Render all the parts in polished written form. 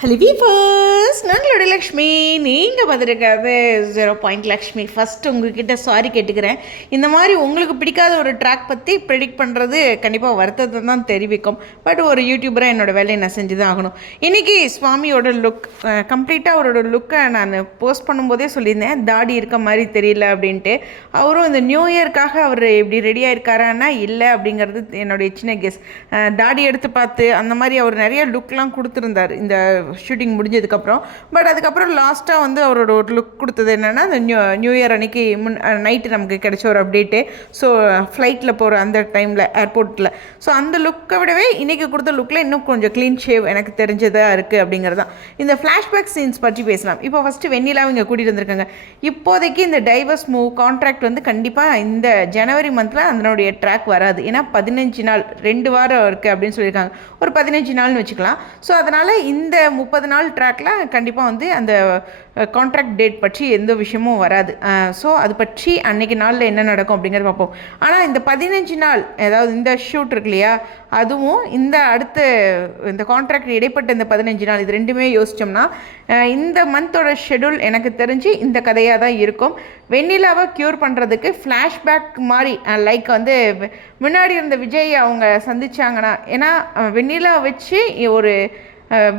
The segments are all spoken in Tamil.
Hello viewers, நாங்களோட Lakshmi. நீங்கள் பார்த்துருக்காது 0 லக்ஷ்மி. ஃபஸ்ட்டு உங்ககிட்ட சாரி கேட்டுக்கிறேன். இந்த மாதிரி உங்களுக்கு பிடிக்காத ஒரு ட்ராக் பற்றி ப்ரெடிக்ட் பண்ணுறது கண்டிப்பாக வருத்தத்தை தான் தெரிவிக்கும். பட் ஒரு யூடியூபராக என்னோடய வேலையை நான் செஞ்சு தான் ஆகணும். இன்றைக்கி சுவாமியோட லுக் கம்ப்ளீட்டாக அவரோட லுக்கை நான் போஸ்ட் பண்ணும்போதே சொல்லியிருந்தேன், தாடி இருக்க மாதிரி தெரியல அப்படின்ட்டு. அவரும் இந்த நியூ இயர்க்காக அவர் எப்படி ரெடியாக இருக்காரான்னா இல்லை அப்படிங்கிறது என்னுடைய சின்ன கெஸ். தாடி எடுத்து பார்த்து அந்த மாதிரி அவர் நிறைய லுக்லாம் கொடுத்துருந்தார் இந்த ஷூட்டிங் முடிஞ்சதுக்கப்புறம். பட் அதுக்கப்புறம் லாஸ்ட்டாக வந்து அவரோட ஒரு லுக் கொடுத்தது என்னென்னா, அந்த நியூ இயர் அன்றைக்கி நைட்டு நமக்கு கிடைச்ச ஒரு அப்டேட்டு. ஸோ ஃப்ளைட்டில் போகிற அந்த டைமில் ஏர்போர்ட்டில், ஸோ அந்த லுக்கை விடவே இன்றைக்கி கொடுத்த லுக்கில் இன்னும் கொஞ்சம் க்ளீன் ஷேவ் எனக்கு தெரிஞ்சதாக இருக்குது அப்படிங்கிறது தான். இந்த ஃப்ளாஷ்பேக் சீன்ஸ் பற்றி பேசலாம். இப்போ ஃபஸ்ட்டு வெண்ணிலாவை இங்கே கூட்டிகிட்டு வந்திருக்காங்க. இப்போதைக்கு இந்த டைவர்ஸ் கான்ட்ராக்ட் வந்து கண்டிப்பாக இந்த ஜனவரி மந்தில் அதனுடைய ட்ராக் வராது. ஏன்னா 15 நாள் 2 வாரம் இருக்குது அப்படின்னு சொல்லியிருக்காங்க. ஒரு 15 நாள்னு வச்சுக்கலாம். ஸோ அதனால் இந்த 30 நாள் ட்ராக்கில் கண்டிப்பாக வந்து அந்த கான்ட்ராக்ட் டேட் பற்றி எந்த விஷயமும் வராது. ஸோ அது பற்றி அன்றைக்கி நாளில் என்ன நடக்கும் அப்படிங்கிறத பார்ப்போம். ஆனால் இந்த 15 நாள், அதாவது இந்த ஷூட் இருக்கு இல்லையா, அதுவும் இந்த அடுத்த இந்த கான்ட்ராக்ட் இடைப்பட்ட இந்த 15 நாள், இது ரெண்டுமே யோசித்தோம்னா இந்த மந்தோட ஷெடியூல் எனக்கு தெரிஞ்சு இந்த கதையாக தான் இருக்கும். வெண்ணிலாவை க்யூர் பண்ணுறதுக்கு ஃப்ளாஷ்பேக் மாதிரி லைக் வந்து முன்னாடி இருந்த விஜய் அவங்க சந்திச்சாங்கன்னா, ஏன்னா வெண்ணிலா வச்சு ஒரு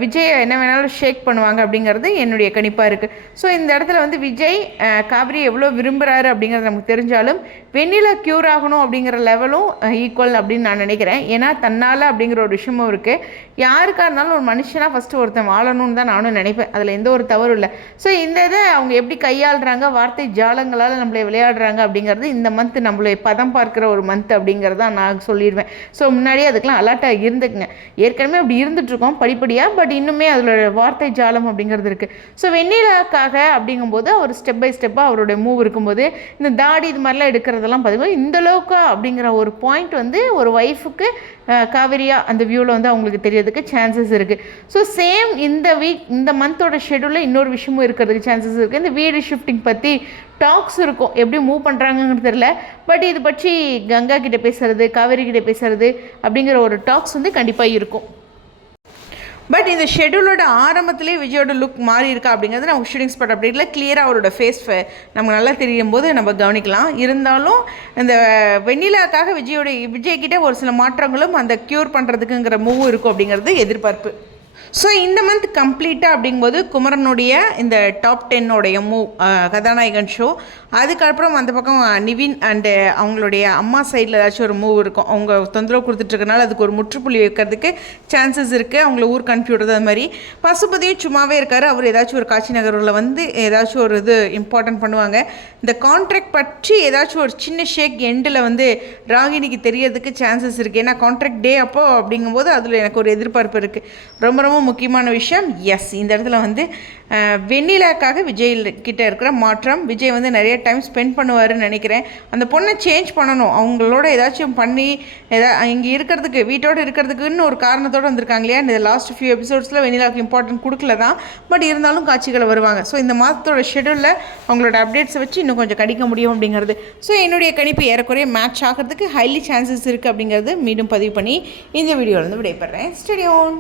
விஜய் என்ன வேணாலும் ஷேக் பண்ணுவாங்க அப்படிங்கிறது என்னுடைய கணிப்பாக இருக்குது. ஸோ இந்த இடத்துல வந்து விஜய் காவிரி எவ்வளோ விரும்புகிறாரு அப்படிங்கிறது நமக்கு தெரிஞ்சாலும் வெண்ணிலா க்யூர் ஆகணும் அப்படிங்கிற லெவலும் ஈக்குவல் அப்படின்னு நான் நினைக்கிறேன். ஏன்னா தன்னால் அப்படிங்கிற ஒரு விஷயமும் இருக்குது. யாருக்காக இருந்தாலும் ஒரு மனுஷனாக ஃபஸ்ட்டு ஒருத்தன் வாழணும்னு தான் நானும் நினைப்பேன். அதில் எந்த ஒரு தவறும் இல்லை. ஸோ இந்த இதை அவங்க எப்படி கையாளுறாங்க, வார்த்தை ஜாலங்களால் நம்மளை விளையாடுறாங்க அப்படிங்கிறது இந்த மந்த் நம்மளை பதம் பார்க்குற ஒரு மந்த் அப்படிங்கிறத நான் சொல்லிடுவேன். ஸோ முன்னாடியே அதுக்கெலாம் அலர்ட்டாக இருந்துக்குங்க. ஏற்கனவே அப்படி இருந்துகிட்ருக்கோம் படிப்படியாக. பட் இன்னுமே அதில் வார்த்தை ஜாலம் அப்படிங்கிறது இருக்குது. ஸோ வெண்ணிலாக்காக அப்படிங்கும்போது அவர் ஸ்டெப் பை ஸ்டெப்பாக அவருடைய மூவ் இருக்கும்போது இந்த தாடி இது மாதிரிலாம் எடுக்கிறதெல்லாம் பார்த்திங்கன்னா இந்த அளவுக்கு அப்படிங்கிற ஒரு பாயிண்ட் வந்து ஒரு ஒய்ஃபுக்கு காவிரியா அந்த வியூவில் வந்து அவங்களுக்கு தெரியறதுக்கு சான்சஸ் இருக்குது. ஸோ சேம் இந்த இந்த மந்தோட ஷெடியூலில் இன்னொரு விஷயமும் இருக்கிறதுக்கு சான்சஸ் இருக்குது. இந்த வீடு ஷிஃப்டிங் பற்றி டாக்ஸ் இருக்கும், எப்படி மூவ் பண்ணுறாங்கன்னு தெரியல. பட் இது பற்றி கங்கா கிட்டே பேசுகிறது, காவேரி கிட்டே பேசுகிறது அப்படிங்கிற ஒரு டாக்ஸ் வந்து கண்டிப்பாக இருக்கும். பட் இந்த ஷெடியூலோட ஆரம்பத்துலேயே விஜயோட லுக் மாறி இருக்கா அப்படிங்கிறது நம்ம ஷூட்டிங் ஸ்பாட் அப்டேட்டில் கிளியராக அவரோட ஃபேஸ் நமக்கு நல்லா தெரியும் போது நம்ம கவனிக்கலாம். இருந்தாலும் இந்த வெண்ணிலாக்காக விஜய்கிட்ட ஒரு சில மாற்றங்களும் அந்த க்யூர் பண்ணுறதுக்குங்கிற மூவும் இருக்கும் அப்படிங்கிறது எதிர்பார்ப்பு. ஸோ இந்த மந்த் கம்ப்ளீட்டாக அப்படிங்கும்போது குமரனுடைய இந்த டாப் 10 மூவ் கதாநாயகன் ஷோ, அதுக்கப்புறம் அந்த பக்கம் நிவின் அண்டு அவங்களுடைய அம்மா சைடில் ஏதாச்சும் ஒரு மூவ் இருக்கும். அவங்க தொந்தரவு கொடுத்துட்ருக்கனால அதுக்கு ஒரு முற்றுப்புள்ளி வைக்கிறதுக்கு சான்சஸ் இருக்குது. அவங்கள ஊர் கன்ஃபியூடுறது. அது மாதிரி பசுபதியும் சும்மாவே இருக்கார். அவர் ஏதாச்சும் ஒரு காட்சி நகரில் வந்து ஏதாச்சும் ஒரு இது இம்பார்ட்டன்ட் பண்ணுவாங்க. இந்த கான்ட்ராக்ட் பற்றி ஏதாச்சும் ஒரு சின்ன ஷேக் எண்டில் வந்து ராகினிக்கு தெரியறதுக்கு சான்சஸ் இருக்குது. ஏன்னா கான்ட்ராக்ட் டே அப்போ அப்படிங்கும்போது அதில் எனக்கு ஒரு எதிர்பார்ப்பு இருக்குது. ரொம்ப ரொம்ப முக்கியமான விஷயம். எஸ், இந்த இடத்துல வந்து வெண்ணிலாக்காக விஜய் கிட்ட இருக்கிற மாற்றம். விஜய் வந்து நிறைய டைம் ஸ்பெண்ட் பண்ணுவாருன்னு நினைக்கிறேன். அந்த பொண்ணை சேஞ்ச் பண்ணணும், அவங்களோட ஏதாச்சும் பண்ணி இங்கே இருக்கிறதுக்கு வீட்டோடு இருக்கிறதுக்குன்னு ஒரு காரணத்தோடு வந்திருக்காங்க இல்லையா. இந்த லாஸ்ட் ஃபியூ எபிசோட்ஸில் வெண்ணிலாவுக்கு இம்பார்ட்டன்ட் கொடுக்கல தான். பட் இருந்தாலும் காட்சிகளை வருவாங்க. ஸோ இந்த மாதத்தோட ஷெடியூலில் அவங்களோட அப்டேட்ஸை வச்சு இன்னும் கொஞ்சம் கடிக்க முடியும் அப்படிங்கிறது. ஸோ என்னுடைய கணிப்பு ஏறக்குறைய மேட்ச் ஆகிறதுக்கு ஹைலி சான்சஸ் இருக்குது அப்படிங்கிறது மீண்டும் பதிவு பண்ணி இந்த வீடியோவில் வந்து விடைபெறேன். Stay tune.